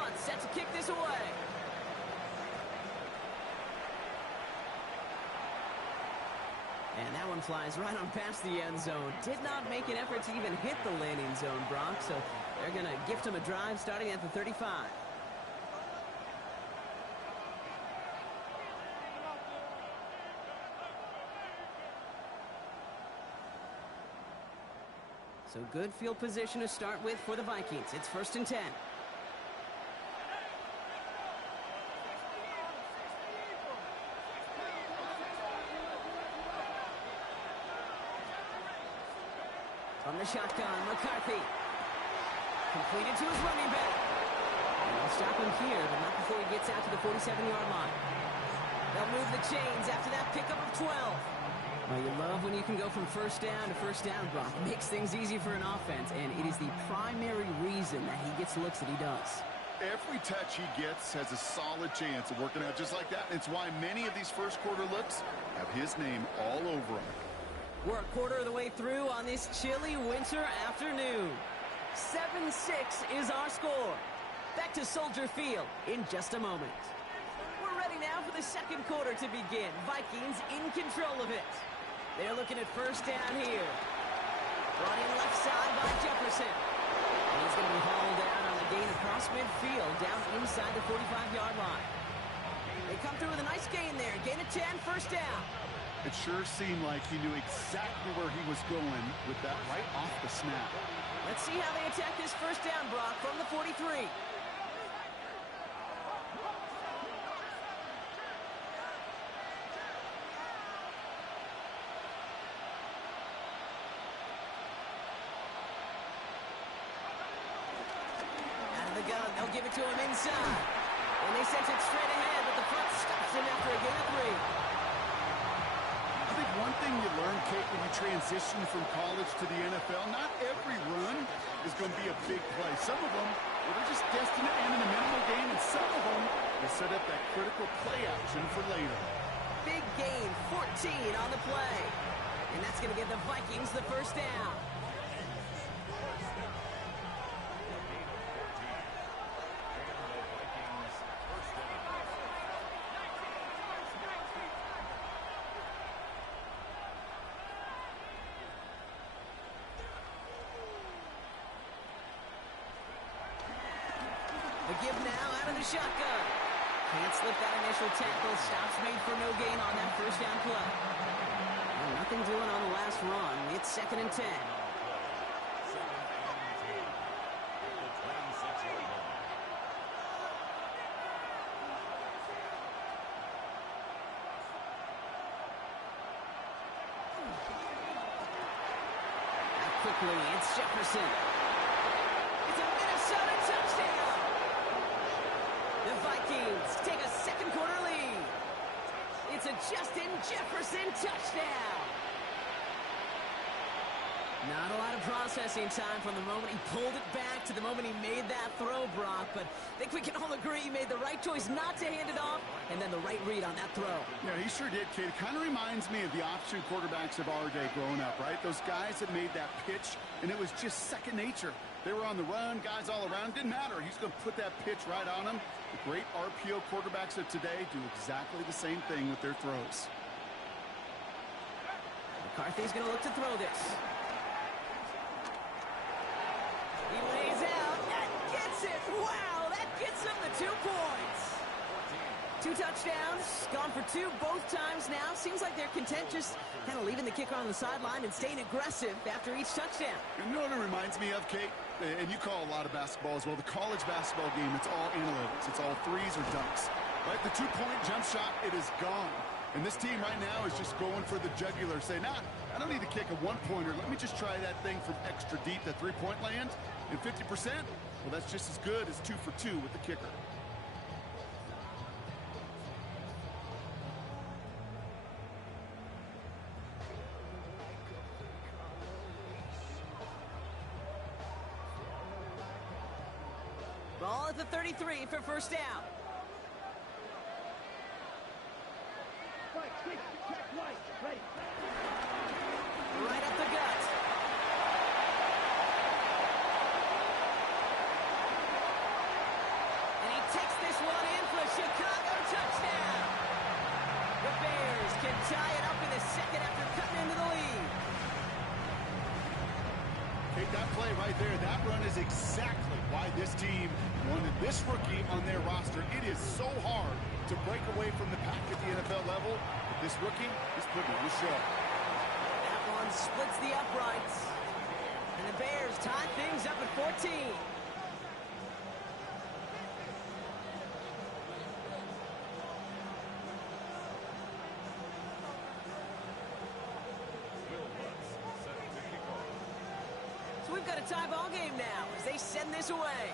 punt, set to kick this away. And that one flies right on past the end zone. Did not make an effort to even hit the landing zone, Brock, so they're going to gift him a drive starting at the 35. So good field position to start with for the Vikings. It's 1st and 10. From the shotgun, McCarthy. Completed to his running back. And they'll stop him here, but not before he gets out to the 47-yard line. They'll move the chains after that pickup of 12. Well, you love when you can go from first down to first down, Brock. It makes things easy for an offense, and it is the primary reason that he gets looks that he does. Every touch he gets has a solid chance of working out just like that. It's why many of these first quarter looks have his name all over them. We're a quarter of the way through on this chilly winter afternoon. 7-6 is our score. Back to Soldier Field in just a moment. We're ready now for the second quarter to begin. Vikings in control of it. They're looking at first down here. Brought in left side by Jefferson. And he's going to be hauled down on the gain across midfield, down inside the 45-yard line. They come through with a nice gain there. Gain of 10, first down. It sure seemed like he knew exactly where he was going with that right off the snap. Let's see how they attack this first down, Brock, from the 43. Gun. They'll give it to him inside. And they sent it straight ahead, but the front stops him after a gain of 3. I think one thing you learn, Kate, when you transition from college to the NFL, not every run is going to be a big play. Some of them, well, they're just destined to end in a minimal gain, and some of them will set up that critical play action for later. Big gain, 14 on the play. And that's going to give the Vikings the first down. The give now out of the shotgun. Can't slip that initial tackle. Stops made for no gain on that first down play. Well, nothing doing on the last run. It's 2nd and 10. Out quickly, it's Jefferson. It's a Minnesota touchdown. The Vikings take a second quarter lead. It's a Justin Jefferson touchdown. Not a lot of processing time from the moment he pulled it back to the moment he made that throw, Brock. But I think we can all agree he made the right choice not to hand it off, and then the right read on that throw. Yeah, he sure did, Kate. It kind of reminds me of the option quarterbacks of our day growing up, right? Those guys that made that pitch, and it was just second nature. They were on the run, guys all around. Didn't matter. He's going to put that pitch right on them. The great RPO quarterbacks of today do exactly the same thing with their throws. McCarthy's going to look to throw this. He lays out and gets it. Wow, that gets him the 2 points. 2 touchdowns, gone for 2 both times now. Seems like they're content just kind of leaving the kicker on the sideline and staying aggressive after each touchdown. You know what it reminds me of, Kate? And you call a lot of basketball as well. The college basketball game, it's all analytics. It's all threes or dunks. Right? The 2-point jump shot, it is gone. And this team right now is just going for the jugular. Say, nah, I don't need to kick a 1-pointer. Let me just try that thing from extra deep, that 3-point land. And 50%, well, that's just as good as 2 for 2 with the kicker. Ball at the 33 for first down. Right up the gut. this one in for a Chicago touchdown. The Bears can tie it up in the second after cutting into the lead. Take that play right there. That run is exactly why this team wanted this rookie on their roster. It is so hard to break away from the pack at the NFL level, but this rookie is putting on the show. That one splits the uprights. And the Bears tie things up at 14. So we've got a tie ball game now as they send this away.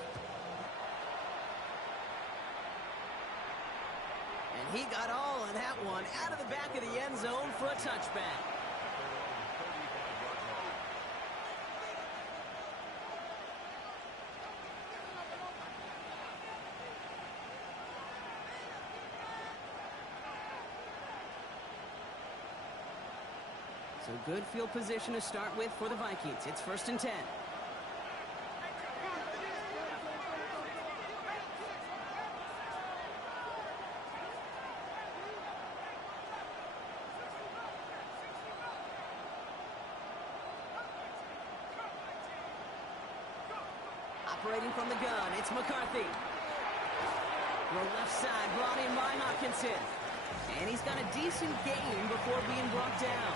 And he got all of that one out of the back of the end zone for a touchback. So good field position to start with for the Vikings. It's 1st and 10. Operating from the gun, it's McCarthy. Throw left side, brought in by Hawkinson. And he's got a decent gain before being brought down.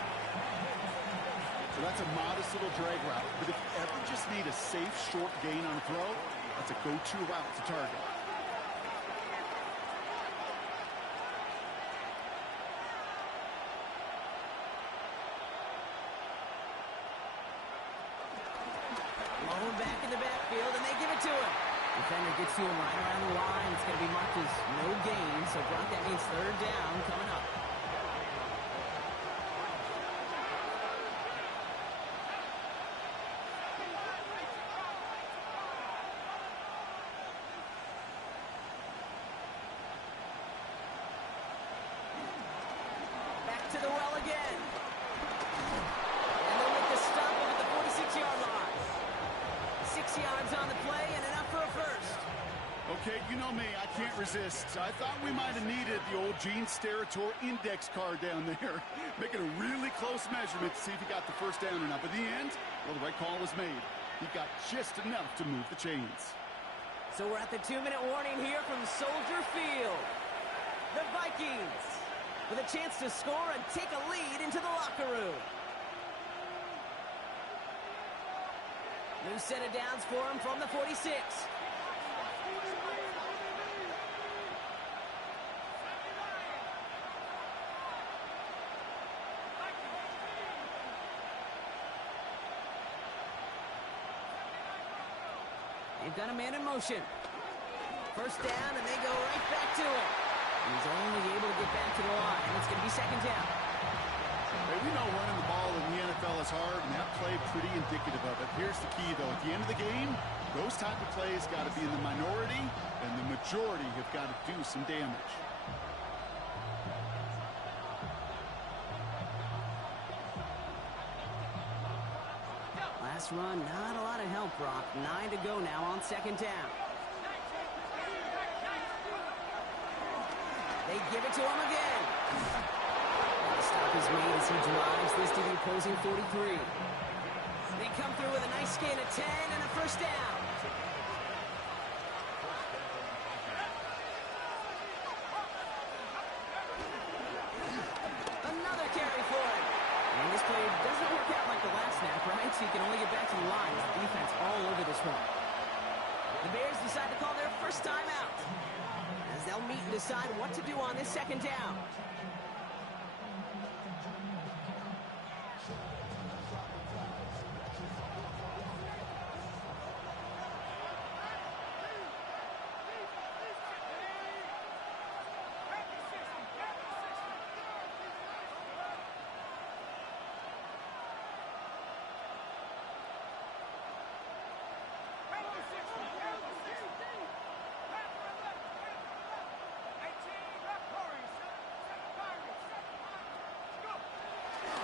So that's a modest little drag route. But if you ever just need a safe, short gain on a throw, that's a go-to route to target. Low back in the backfield, and they give it to him. Defender gets to him right around the line. It's going to be marked as no gain, so Brock, that means 3rd down coming up. To the well again. And they'll make the stop up at the 46-yard line. 6 yards on the play and enough for a first. Okay, you know me, I can't resist. I thought we might have needed the old Gene Steratore index card down there. Making a really close measurement to see if he got the first down or not. But in the end, well, the right call was made. He got just enough to move the chains. So we're at the 2-minute warning here from Soldier Field. The Vikings with a chance to score and take a lead into the locker room. New set of downs for him from the 46. They've got a man in motion. 1st down, and they go right back to it. He's only able to get back to the line. It's going to be 2nd down. Hey, we know running the ball in the NFL is hard, and that play pretty indicative of it. Here's the key, though. At the end of the game, those type of plays got to be in the minority, and the majority have got to do some damage. Last run, not a lot of help, Brock. 9 to go now on 2nd down. They give it to him again. The stop is made as he drives this to the opposing 43. They come through with a nice gain of 10 and a 1st down. Another carry for him. And this play doesn't work out like the last snap, right? So you can only get back to the line with the defense all over this one. The Bears decide to call their first timeout, as they'll meet and decide what to do on this 2nd down.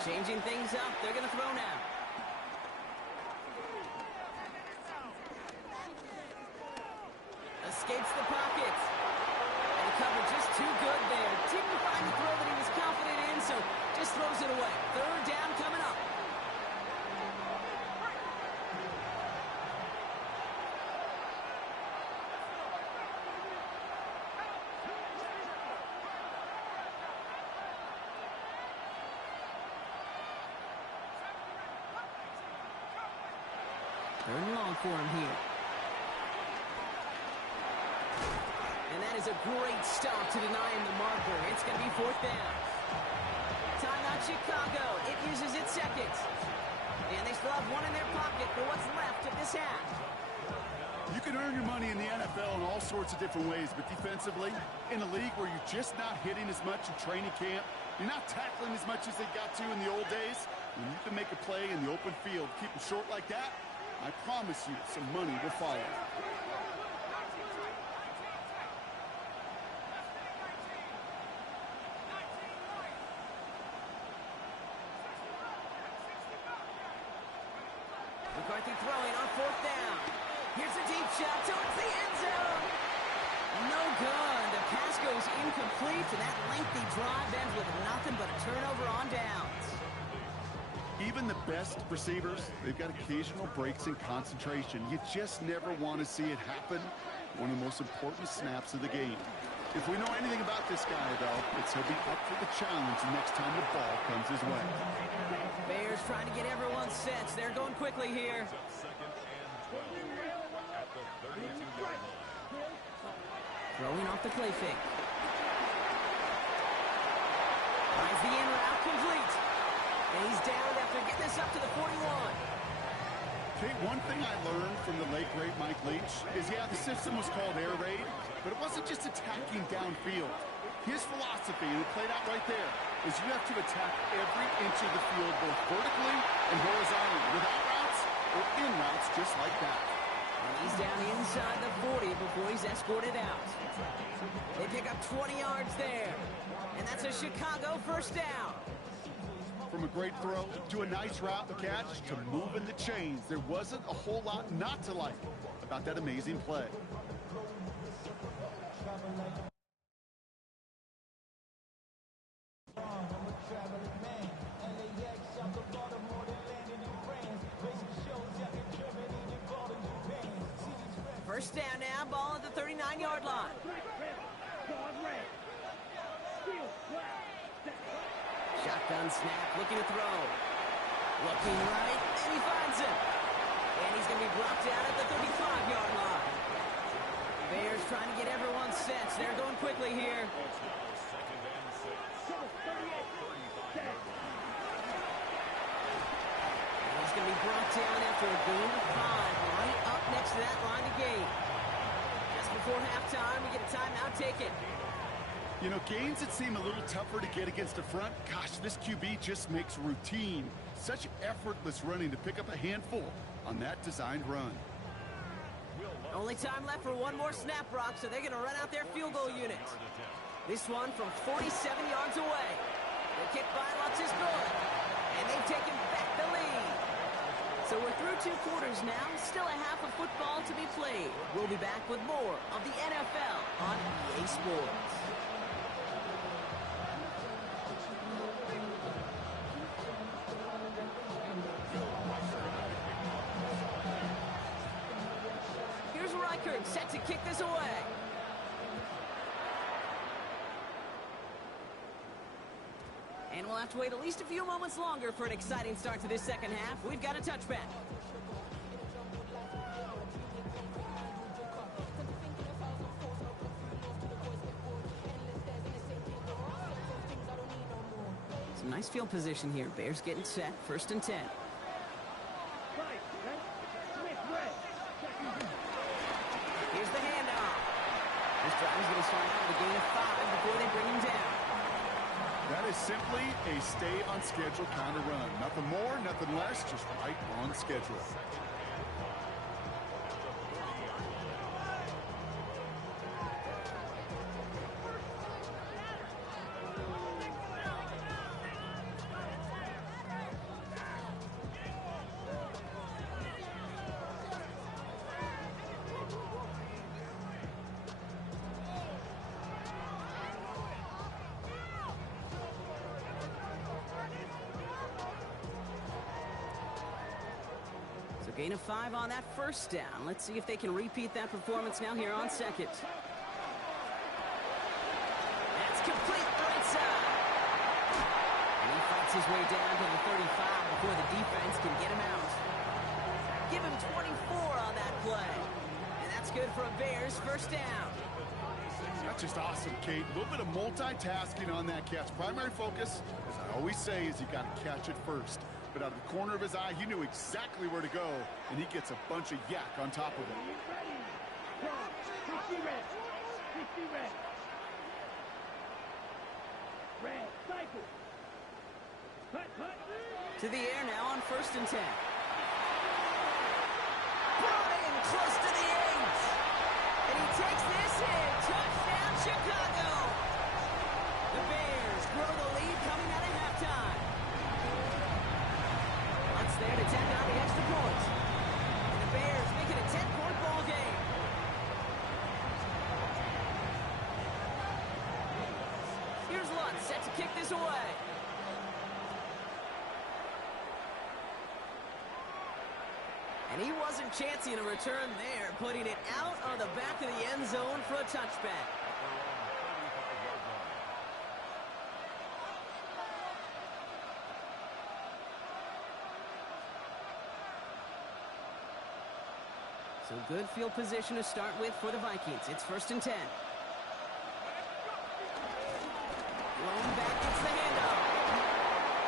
Changing things up. They're going to throw now. Escapes the pocket. cover just too good there. Didn't find the throw that he was confident in, so just throws it away. Third down coming up. Third and long for him here. And that is a great stop to deny him the marker. It's going to be fourth down. Timeout Chicago. It uses its seconds. And they still have one in their pocket for what's left of this half. You can earn your money in the NFL in all sorts of different ways, but defensively, in a league where you're just not hitting as much in training camp, you're not tackling as much as they got to in the old days, when you can make a play in the open field, keep them short like that, I promise you some money will follow. McCarthy throwing on fourth down. Here's a deep shot towards the end zone. No good. The pass goes incomplete, and that lengthy drive ends with nothing but a turnover on downs. Even the best receivers, they've got occasional breaks in concentration. You just never want to see it happen. One of the most important snaps of the game. If we know anything about this guy, though, it's he'll be up for the challenge the next time the ball comes his way. Bears trying to get everyone set. They're going quickly here. Throwing off the play fake. Finds the in route complete. And he's down after getting this up to the 41. Okay, one thing I learned from the late, great Mike Leach is, yeah, the system was called air raid, but it wasn't just attacking downfield. His philosophy, and it played out right there, is you have to attack every inch of the field, both vertically and horizontally, without routes or in routes just like that. And he's down inside the 40 before he's escorted out. They pick up 20 yards there. And that's a Chicago first down. From a great throw to a nice route and catch to moving the chains, there wasn't a whole lot not to like about that amazing play. First down now, ball at the 39-yard line. Shotgun snap, looking to throw. Looking right, and he finds him. And he's going to be brought down at the 35-yard line. Bears trying to get everyone set. They're going quickly here. And he's going to be brought down after a gain of 5, right up next to that line of gain. Just before halftime, we get a timeout taken. You know, gains that seem a little tougher to get against the front, gosh, this QB just makes routine. Such effortless running to pick up a handful on that designed run. Only time left for one more snap, Rock, so they're going to run out their field goal unit. This one from 47 yards away. The kick by Lutz is good, and they've taken back the lead. So we're through 2 quarters now, still a half of football to be played. We'll be back with more of the NFL on EA Sports. Set to kick this away. And we'll have to wait at least a few moments longer for an exciting start to this second half. We've got a touchback. Some nice field position here. Bears getting set. 1st and 10. Here's the handoff. This drive is going to start out with a gain of 5 before they bring him down. That is simply a stay on schedule kind of run. Nothing more, nothing less, just right on schedule. Gain of 5 on that first down. Let's see if they can repeat that performance now here on second. That's complete right side. And he fights his way down to the 35 before the defense can get him out. Give him 24 on that play. And that's good for a Bears first down. That's just awesome, Kate. A little bit of multitasking on that catch. Primary focus, as I always say, is you got to catch it first. But out of the corner of his eye, he knew exactly where to go, and he gets a bunch of yak on top of it. To the air now on 1st and 10. Brought in close to the 8. And he takes this in. Touchdown, Chicago. The Bears grow the lead coming out of halftime. Hunt's there to tack on the extra point. And the Bears make it a 10-point ball game. Here's Lutz set to kick this away. And he wasn't chancing a return there, putting it out on the back of the end zone for a touchback. So good field position to start with for the Vikings. It's 1st and 10. Lone back gets the handoff.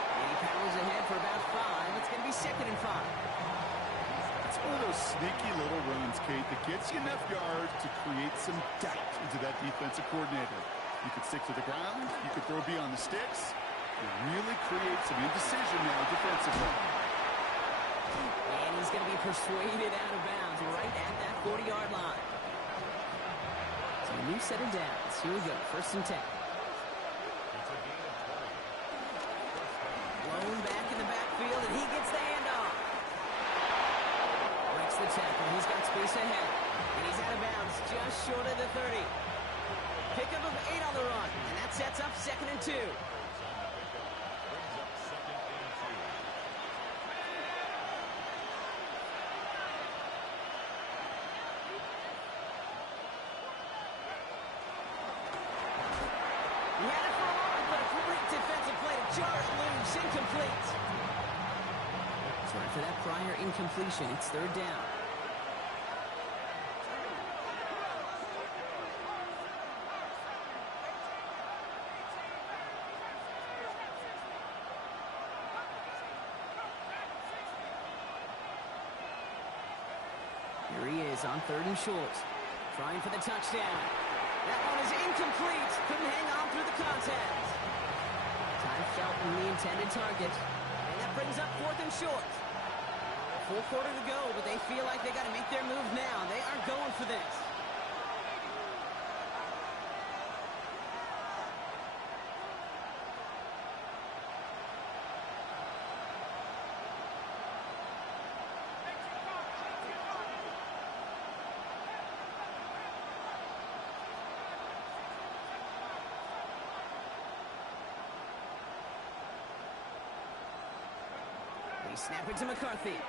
And he powers ahead for about 5. It's going to be 2nd and 5. It's one of those sneaky little runs, Kate, that gets you enough yards to create some doubt into that defensive coordinator. You could stick to the ground. You could throw beyond the sticks. You really create some indecision now defensively. And he's going to be persuaded out of bounds right at that 40-yard line. So a new set of downs. Here we go, 1st and 10. Lone back in the backfield, and he gets the handoff. Breaks the tackle. He's got space ahead. And he's out of bounds just short of the 30. Pickup of 8 on the run. And that sets up 2nd and 2. He had it for a moment, but a great defensive play to jar it loose. Incomplete. Sorry for that prior incompletion. It's 3rd down. Here he is on 3rd and short. Trying for the touchdown. That one is incomplete. Couldn't hang on through the contact. Time felt in the intended target. And that brings up 4th and short. Full quarter to go, but they feel like they got to make their move now. They are going for this. They snap it to McCarthy.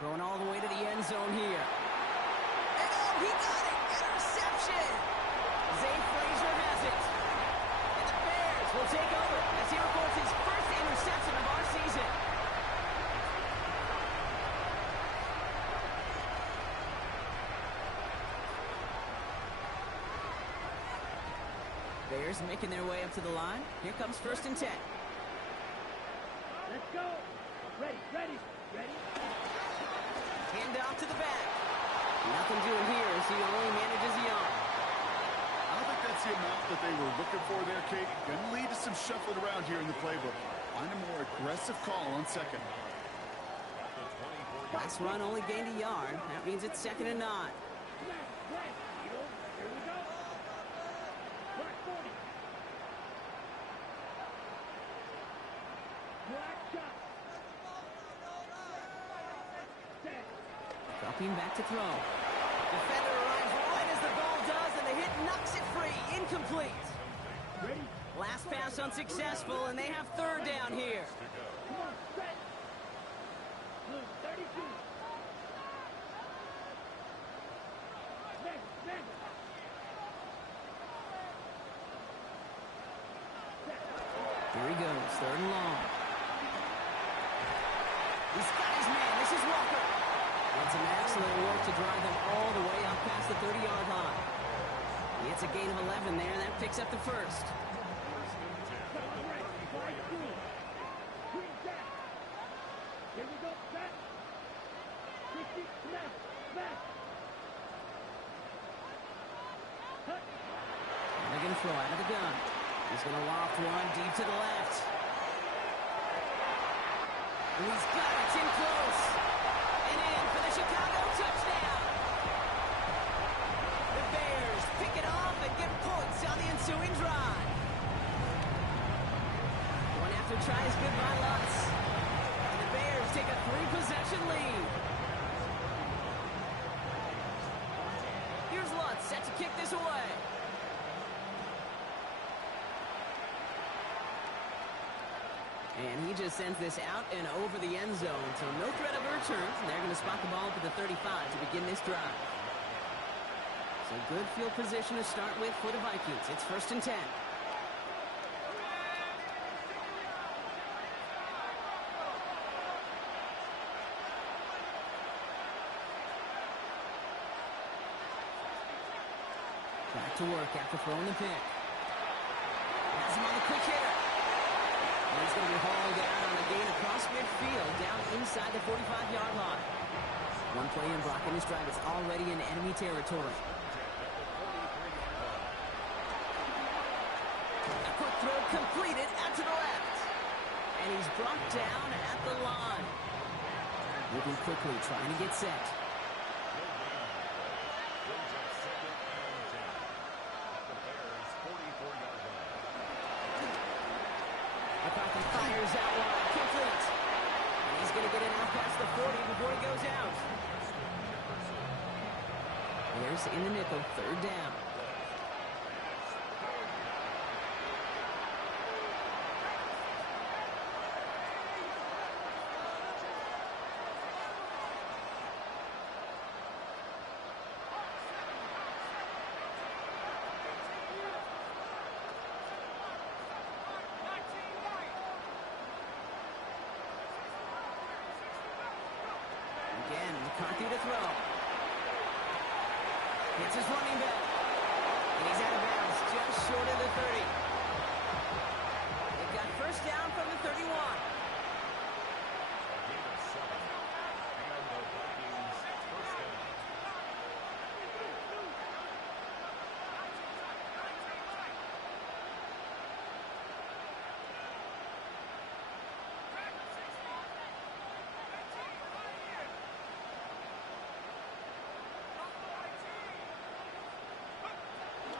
Going all the way to the end zone here. And oh, he got it! Interception! Zay Frazier has it. And the Bears will take over as he records his first interception of our season. Bears making their way up to the line. Here comes 1st and 10. Let's go. Ready. Hand off to the back. Nothing doing here as he only manages a yard. I don't think that's the amount that they were looking for there, Kate. Going to lead to some shuffling around here in the playbook. Find a more aggressive call on 2nd. Last run only gained a yard. That means it's 2nd and 9. Here we go. Black 40. Black shot. Dropping back to throw. Defender arrives right as the ball does, and the hit knocks it free. Incomplete. Ready? Last pass unsuccessful, and they have 3rd down here. Come on, set. Here he goes, third and long. He's got his man. This is Walker. It's an excellent work to drive him all the way up past the 30-yard line. It's a gain of 11 there, and that picks up the first. Here we go, set. 50, smash, smash. Cut. And they're going to throw out of the gun. He's going to loft one deep to the left. And he's got it. It's in close. And in for the Chicago touchdown. The Bears pick it off and get points on the ensuing drive. One after try is good by Lutz. And the Bears take a 3-possession lead. Here's Lutz set to kick this away. And he just sends this out and over the end zone, so no threat of a return. And they're going to spot the ball up at the 35 to begin this drive. So good field position to start with for the Vikings. It's 1st and 10. Back to work after throwing the pick. Has him on the quick hitter. And he's going to be hauled out on a gain across midfield down inside the 45-yard line. One play in blocking this drive is already in enemy territory. A quick throw completed out to the left. And he's brought down at the line. Moving quickly, trying to get set. McCarthy fires out wide, complete. And he's going to get it out past the 40 before he goes out. Bears in the nickel, 3rd down. Again, McCarthy to throw. Hits his running back. And he's out of bounds, just short of the 30. They've got 1st down from the 31.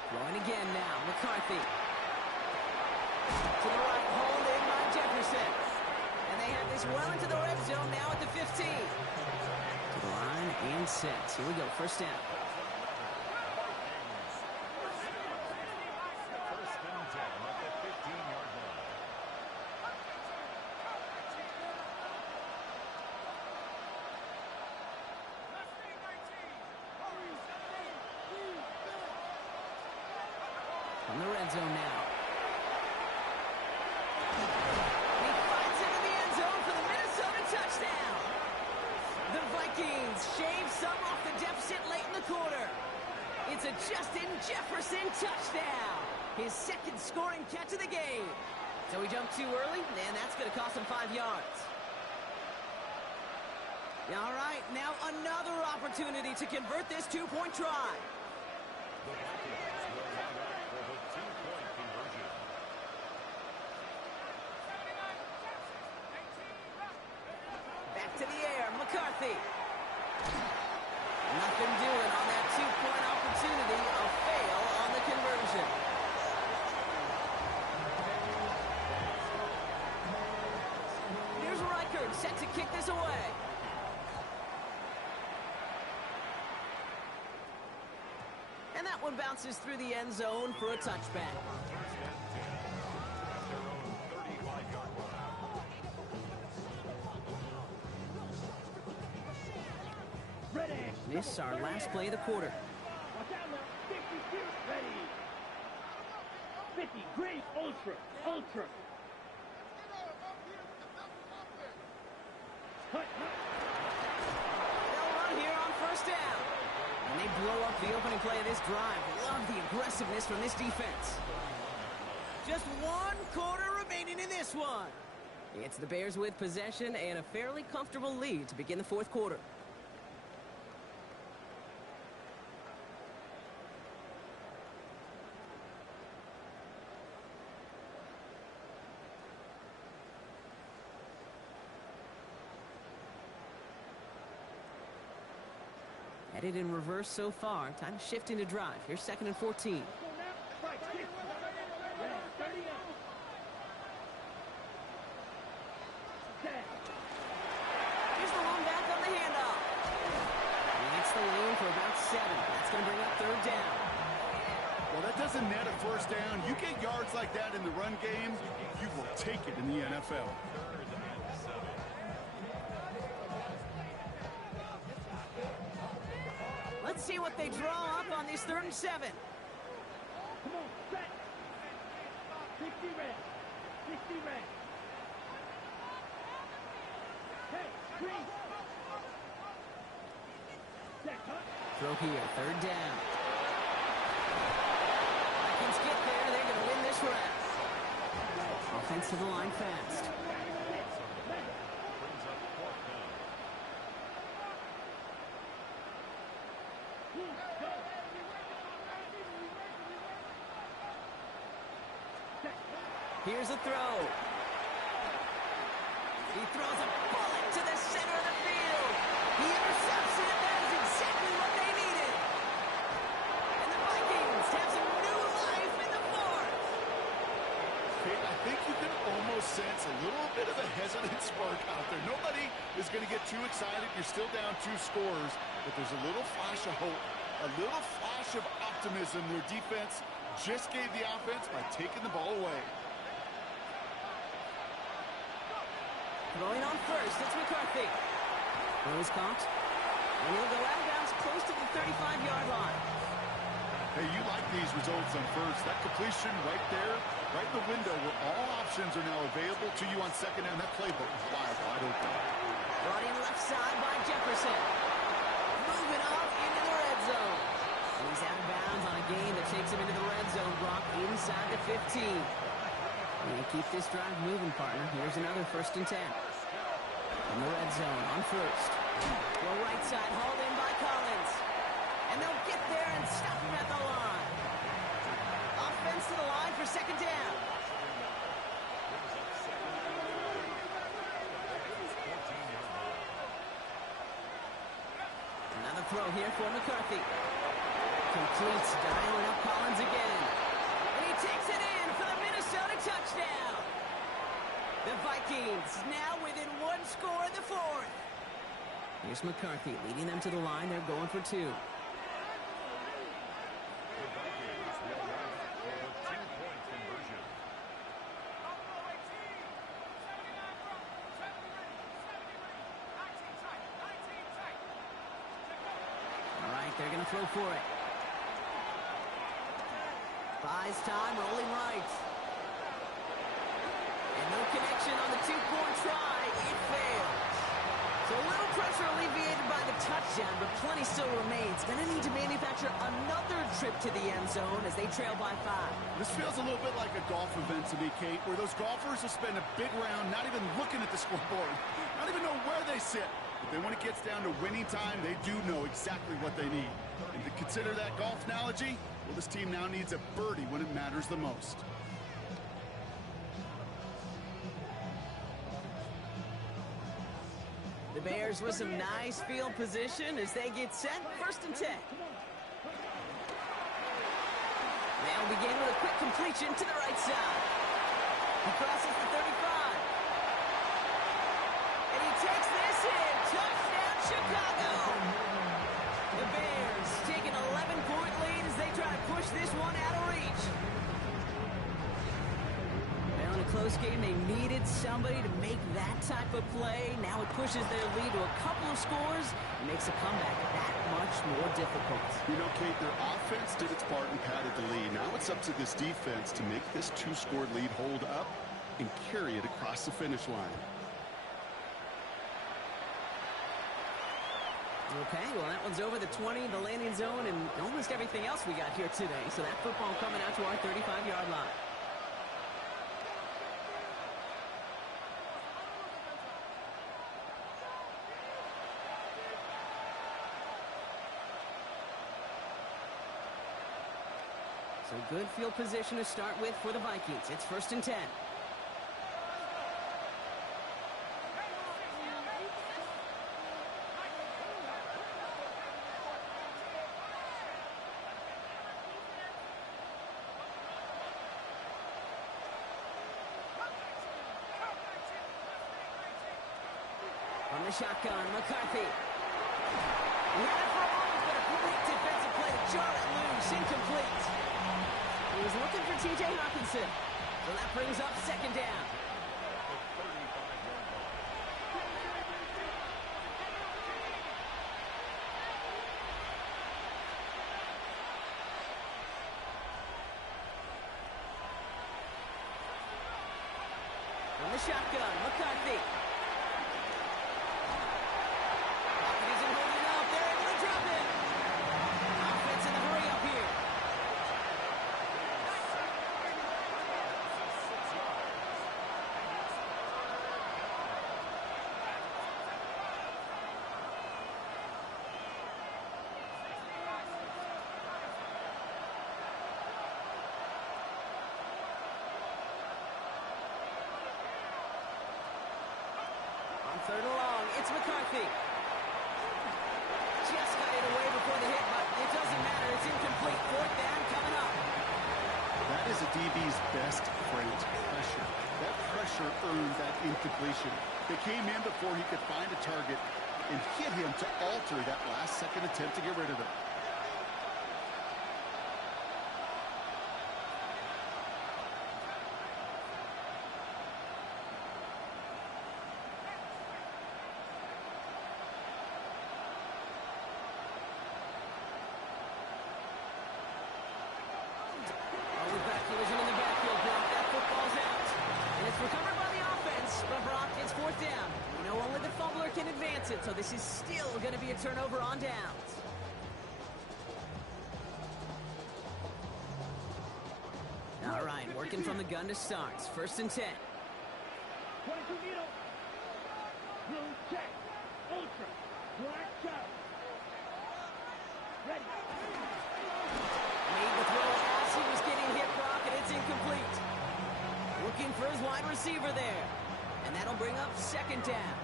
Throwing again now, McCarthy. To the right, hauled in by Jefferson. And they have this well into the red zone now at the 15. To the line and set. Here we go, 1st down. From the red zone now. He finds it in the end zone for the Minnesota touchdown. The Vikings shave some off the deficit late in the quarter. It's a Justin Jefferson touchdown. His 2nd scoring catch of the game. So he jumped too early, and that's going to cost him 5 yards. All right, now another opportunity to convert this 2-point try. The Vikings will line up for the 2-point conversion. Back to the air, McCarthy. Nothing doing on that 2-point opportunity. A fail on the conversion. Here's Reichard set to kick this away. And that one bounces through the end zone for a touchback. This is our last play of the quarter. Watch out now. 52. Ready. 50. Green. Ultra. Ultra. Cut. They'll run here on first down. And they blow up the opening play of this drive. Love the aggressiveness from this defense. Just 1 quarter remaining in this one. It's the Bears with possession and a fairly comfortable lead to begin the fourth quarter. Headed in reverse so far. Time to shift into drive. Here's 2nd and 14. Go now. Right. 6. Ready. 30 out. 10. Here's the one back on the handoff. And that's the lane for about 7. That's going to bring up 3rd down. Well, that doesn't net a first down. You get yards like that in the run game, you will take it in the NFL. Let's see what they draw up on this 3rd and 7. Come on. Set. 60 red. 60 red. Hey. Green. Set. Cut. Throw here, 3rd down. Vikings get there, they're going to win this round. Offense to the line fast. Here's a throw. He throws a bullet to the center of the field. He intercepts it. That is exactly what they needed. And the Vikings have some new life in the 4th. Hey, I think you can almost sense a little bit of a hesitant spark out there. Nobody is going to get too excited. You're still down 2 scores, but there's a little flash of hope, a little flash of optimism. Their defense just gave the offense by taking the ball away. Throwing on first, it's McCarthy. Throws caught. And he'll go out of bounds close to the 35-yard line. Hey, you like these results on first. That completion right there, right in the window where all options are now available to you on 2nd down. That playbook is wide open. Brought in left side by Jefferson. Moving off into the red zone. And he's out of bounds on a gain that takes him into the red zone, Brock, inside the 15. And keep this drive moving, partner. Here's another 1st and 10. In the red zone on first. Go right side, hauled in by Collins. And they'll get there and stop him at the line. Offense to the line for 2nd down. Another throw here for McCarthy. Completes, dialing up Collins again. And he takes it in for the Minnesota touchdown. The Vikings now within 1 score in the 4th. Here's McCarthy leading them to the line. They're going for 2. All right, they're going to throw for it. Buys time, rolling right. And no connection on the 2-point try. It fails. So a little pressure alleviated by the touchdown, but plenty still remains. Going to need to manufacture another trip to the end zone as they trail by 5. This feels a little bit like a golf event to me, Kate, where those golfers will spend a big round not even looking at the scoreboard, not even know where they sit. But then when it gets down to winning time, they do know exactly what they need. And to consider that golf analogy, well, this team now needs a birdie when it matters the most. The Bears with some nice field position as they get set. 1st and 10. They'll begin with a quick completion to the right side. He crosses the 35. And he takes this in. Touchdown, Chicago. The Bears take an 11-point lead as they try to push this one out of reach. Well, in a close postgame. They needed somebody to make that type of play. Now it pushes their lead to a couple of scores and makes a comeback that much more difficult. You know, Kate, their offense did its part and padded the lead. Now it's up to this defense to make this two-score lead hold up and carry it across the finish line. Okay, well, that one's over the 20, the landing zone, and almost everything else we got here today. So that football coming out to our 35-yard line. So good field position to start with for the Vikings. It's 1st and 10. From the shotgun, McCarthy. He had it for a moment, but a great defensive play to jar it loose, incomplete. He was looking for T.J. Hawkinson. So that brings up 2nd down. From the shotgun, McCarthy. On 3rd and long, it's McCarthy. Just got it away before the hit, but it doesn't matter. It's incomplete. 4th down coming up. That is a DB's best friend, pressure. That pressure earned that incompletion. They came in before he could find a target and hit him to alter that last-second attempt to get rid of it. Collision in the backfield, Brock. That football's out. And it's recovered by the offense, but Brock, it's 4th down. We know only the fumbler can advance it, so this is still going to be a turnover on downs. All right, working from the gun to start. 1st and 10. 22 needle. Blue check. Ultra. Black shot. Ready. Made the throw as he was getting hit, Brock, and it's incomplete. Looking for his wide receiver there. And that'll bring up 2nd down.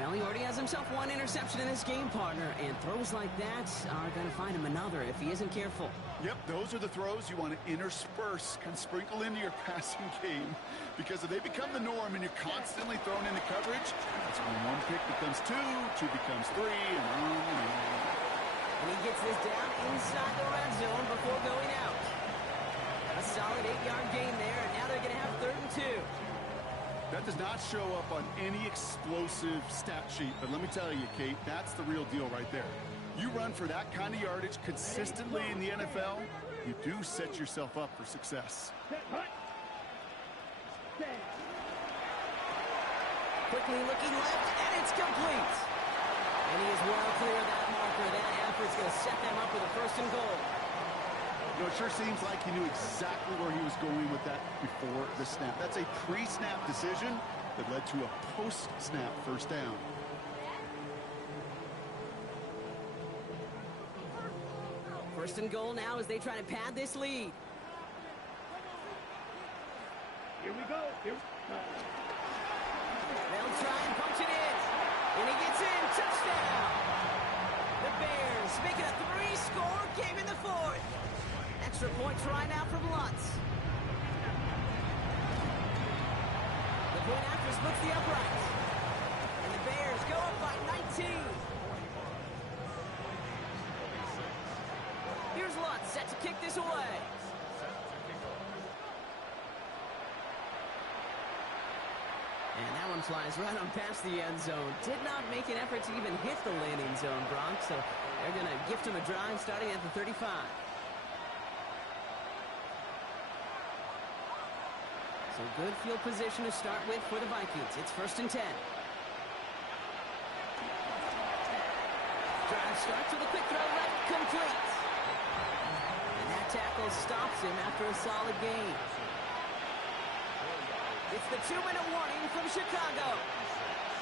Well, he already has himself one interception in this game, partner, and throws like that are going to find him another if he isn't careful. Yep, those are the throws you want to intersperse and sprinkle into your passing game, because if they become the norm and you're constantly thrown into coverage, that's when one pick becomes two becomes three, and on and on. And he gets this down inside the red zone before going out. A solid 8-yard gain there, and now they're going to have 3rd and 2. That does not show up on any explosive stat sheet, but let me tell you, Kate, that's the real deal right there. You run for that kind of yardage consistently in the NFL, you do set yourself up for success. Quickly looking left, and it's complete. And he is well clear of that marker. That effort's going to set them up with a 1st and goal. You know, it sure seems like he knew exactly where he was going with that before the snap. That's a pre-snap decision that led to a post-snap 1st down. First and goal now as they try to pad this lead. Here we go. Here. They'll try and punch it in. And he gets in. Touchdown. The Bears make it a 3-score game in the 4th. Extra point try now from Lutz. The point after splits the upright. And the Bears go up by 19. Here's Lutz set to kick this away. one flies right on past the end zone. Did not make an effort to even hit the landing zone, Bronx. So they're going to gift him a drive starting at the 35. So good field position to start with for the Vikings. It's 1st and 10. Drive starts with a quick throw left, complete. And that tackle stops him after a solid gain. It's the 2-minute warning from Chicago.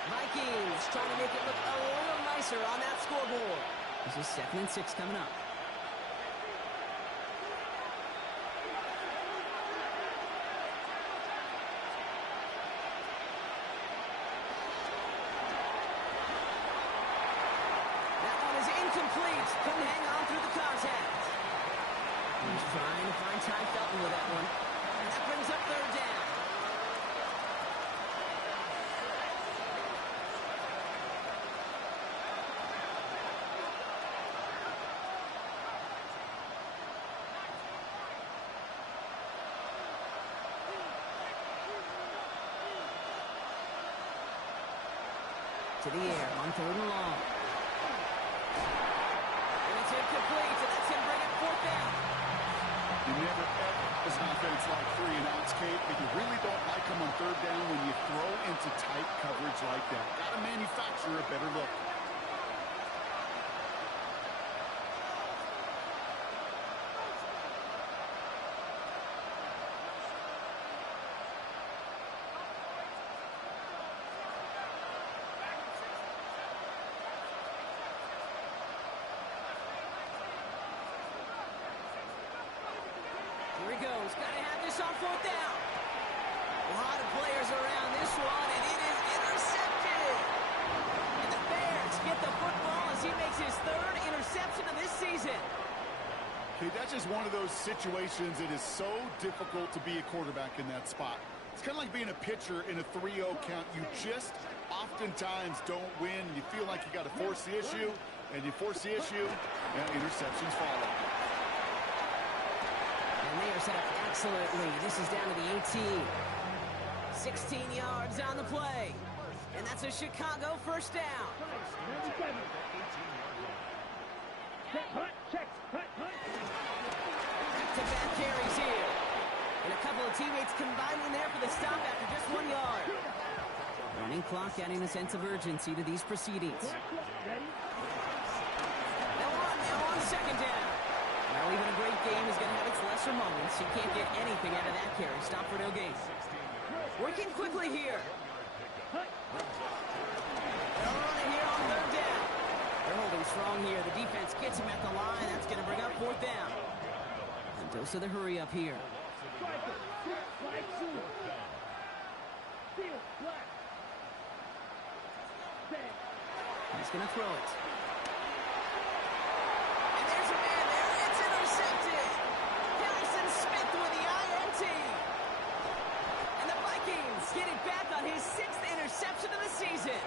Vikings trying to make it look a little nicer on that scoreboard. This is 2nd and 6 coming up. That one is incomplete. Couldn't hang on through the contact. He's trying to find Ty Felton with that one. And that brings up 3rd down. To the air on 3rd and long. And it's incomplete, and that's him bringing 4th down. You never ever, as an offense, like 3 and outs, Kate, but you really don't like them on 3rd down when you throw into tight coverage like that. Got to manufacture a better look. Here he goes. Got to have this on 4th down. A lot of players around this one, and it is intercepted. And the Bears get the football as he makes his 3rd interception of this season. Okay, that's just one of those situations. It is so difficult to be a quarterback in that spot. It's kind of like being a pitcher in a 3-0 count. You just oftentimes don't win. You feel like you got to force the issue, and you force the issue, and interceptions follow. And they are set up excellently. This is down to the 18. 16 yards on the play. And that's a Chicago 1st down. Back-to-back carries here. And a couple of teammates combining there for the stop after just 1 yard. Running clock adding a sense of urgency to these proceedings. Now on 2nd down. Now even a great game is going to have its lesser moments. You can't get anything out of that carry. Stop for no gain. Working quickly here. They'll run it here on 3rd down. They're holding strong here. The defense gets him at the line. That's going to bring up 4th down. And dose of the hurry up here. He's going to throw it. And there's a man there. It's intercepted. Harrison Smith with the INT. And the Vikings get it back on his 6th interception of the season.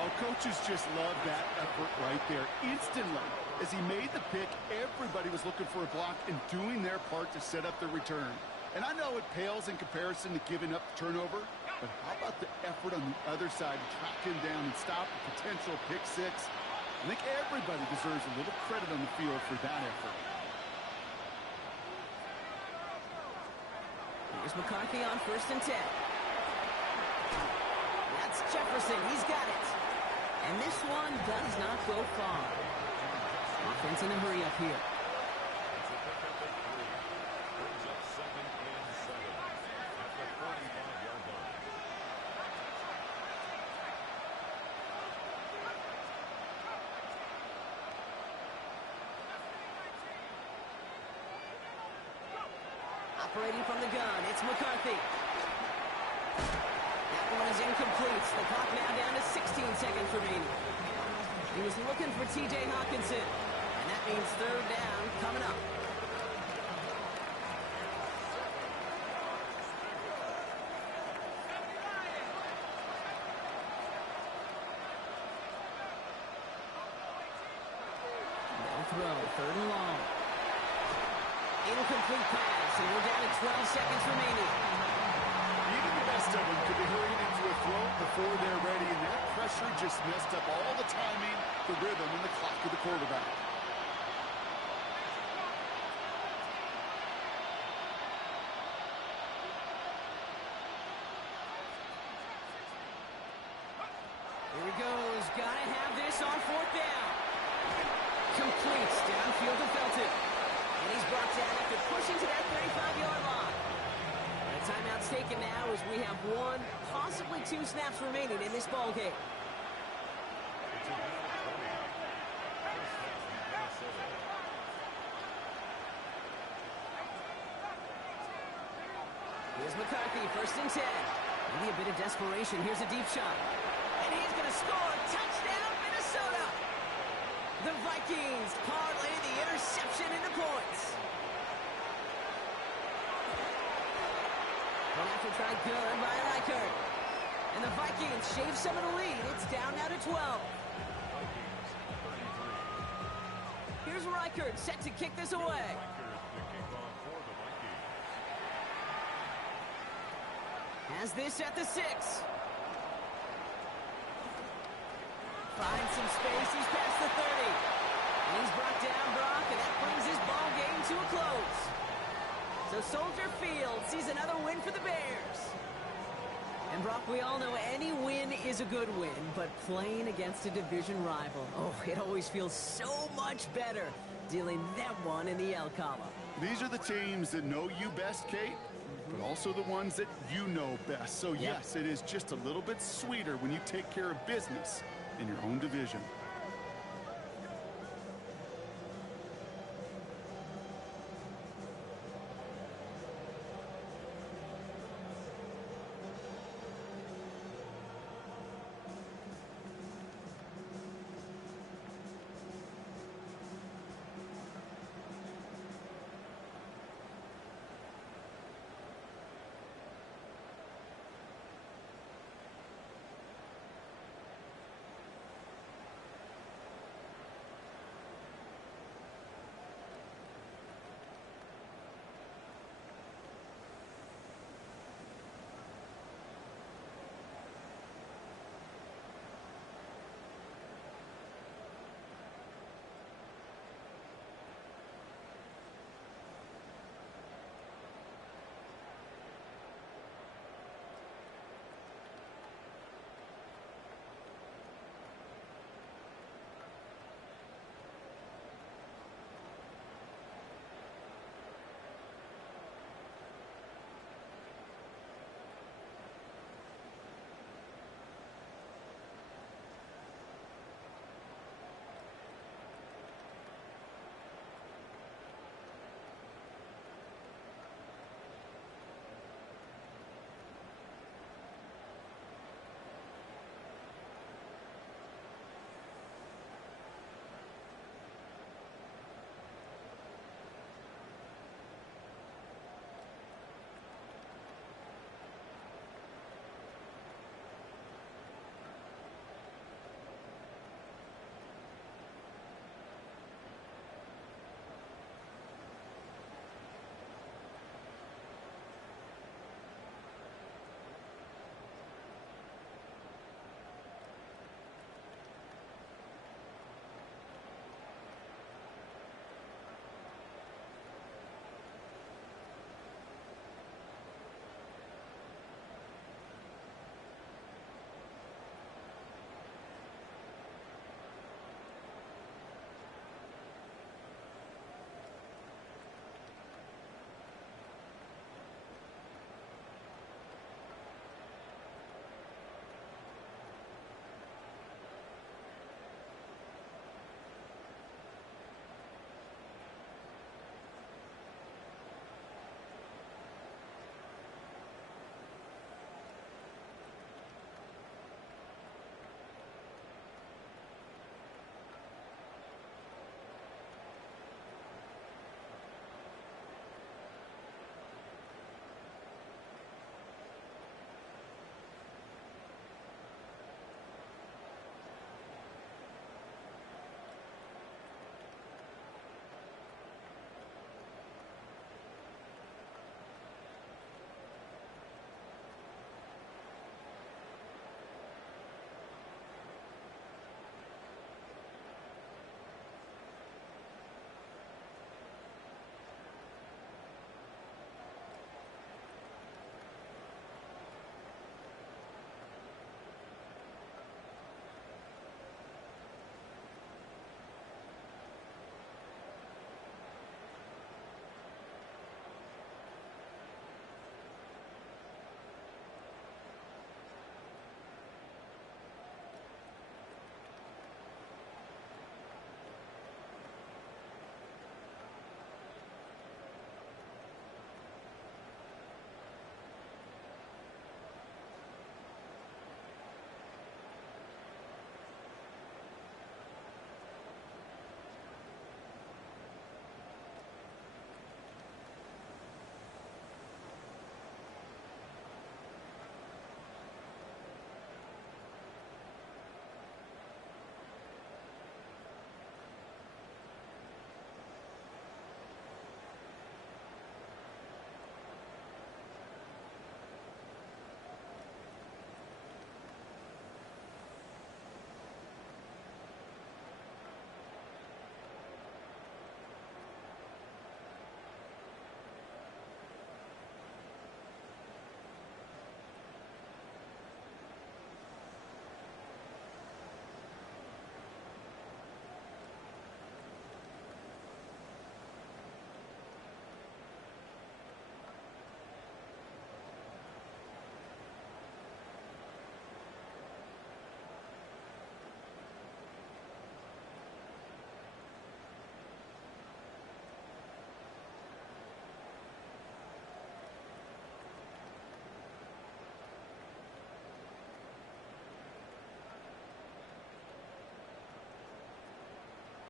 Our coaches just love that effort right there. Instantly, as he made the pick, everybody was looking for a block and doing their part to set up the return. And I know it pales in comparison to giving up the turnover, but how about the effort on the other side to track him down and stop a potential pick 6? I think everybody deserves a little credit on the field for that effort. Here's McCarthy on 1st and 10. That's Jefferson. He's got it. And this one does not go far. Offense in a hurry up here. Operating from the gun, it's McCarthy. That one is incomplete. The clock now down to 16 seconds remaining. He was looking for T.J. Hawkinson, and that means 3rd down coming up. Now throw, 3rd and long. Incomplete pass, and we're down to 12 seconds remaining. Even the best best of them could be hurried into a throw before they're ready, and that pressure just messed up all the timing, the rhythm, and the clock of the quarterback. Here he goes. Gotta have this on fourth down. Completes downfield to Felton. And he's brought down after pushing to that 35-yard line. The timeout's taken now as we have one, possibly two snaps remaining in this ball game. Here's McCarthy, 1st and 10. Maybe a bit of desperation. Here's a deep shot. And he's going to score. Touchdown, Minnesota. The Vikings parlay the interception into points. One after try good by Reichert. And the Vikings shave some of the lead. It's down now to 12. Here's Reichert set to kick this away. Has this at the 6. Finds some space. He's past the 30. And he's brought down, Brock, and that brings his ball game to a close. So Soldier Field sees another win for the Bears. And Brock, we all know any win is a good win, but playing against a division rival, oh, it always feels so much better dealing that one in the L column. These are the teams that know you best, Kate, but also the ones that you know best. So, yes, it is just a little bit sweeter when you take care of business in your own division.